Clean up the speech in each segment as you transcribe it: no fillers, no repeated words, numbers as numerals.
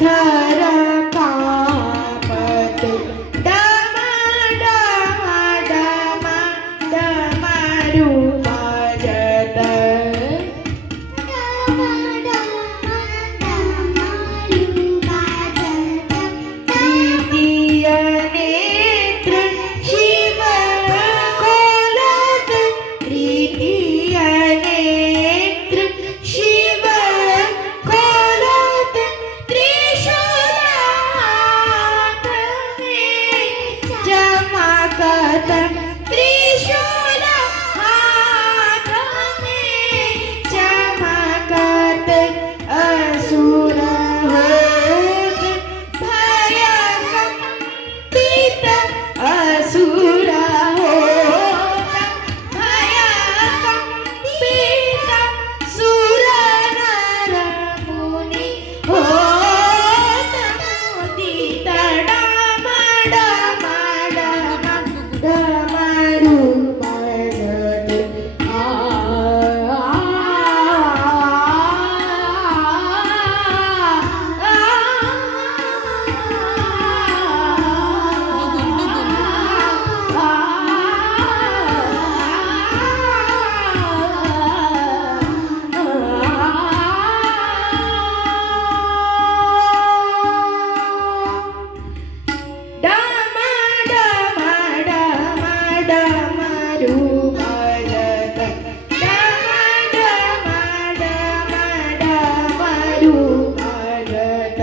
थर कापते डम डम डम डमरू वाजत डम डम डमरू वाजत तृतीय नेत्र शिव खोलत तृतीय नेत्र शिव खोलत त्रिशूल हाथ में चमकत त्रिशूल हाथ में चमकत असुर होत भय कंपित असुर होत भय कंपित सुर नर मुनी होत मुदित डम डम डम डमरू वाजत डम डम डम डमरू वाजत डम डम डम डमरू वाजत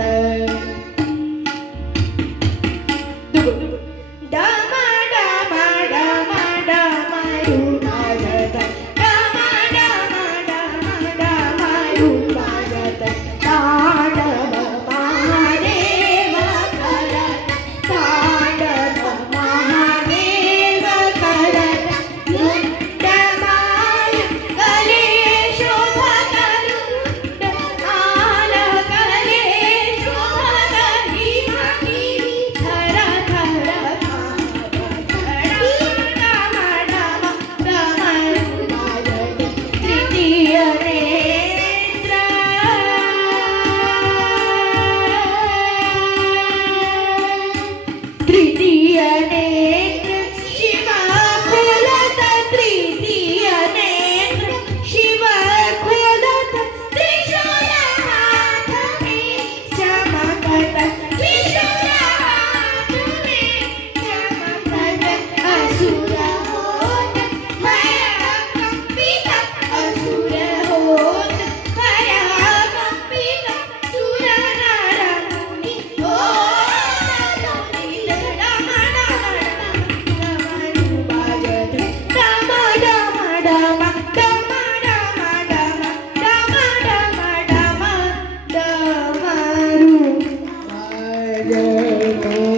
डम डम डम डमरू वाजत डम डम डम डमरू वाजत तांडव महादेव करत तांडव महादेव करत लुंडमाल गले शोभत लुंडमाल गले शोभत हिमगिरी थर थर कापत डम डम डमरू वाजत तृतीय नेत्र तृतीय नेत्र शिव खोलत तृतीय नेत्र शिव खोलत त्रिशूल हाथ में चमकत त्रिशूल हाथ में चमकत असुर होत भय कंपित असुर होत भय कंपित सुर नर मुनी होत मुदित डम डम डमरू वाजत डम डम डम डम डम डम डम डम डम डमरू वाजत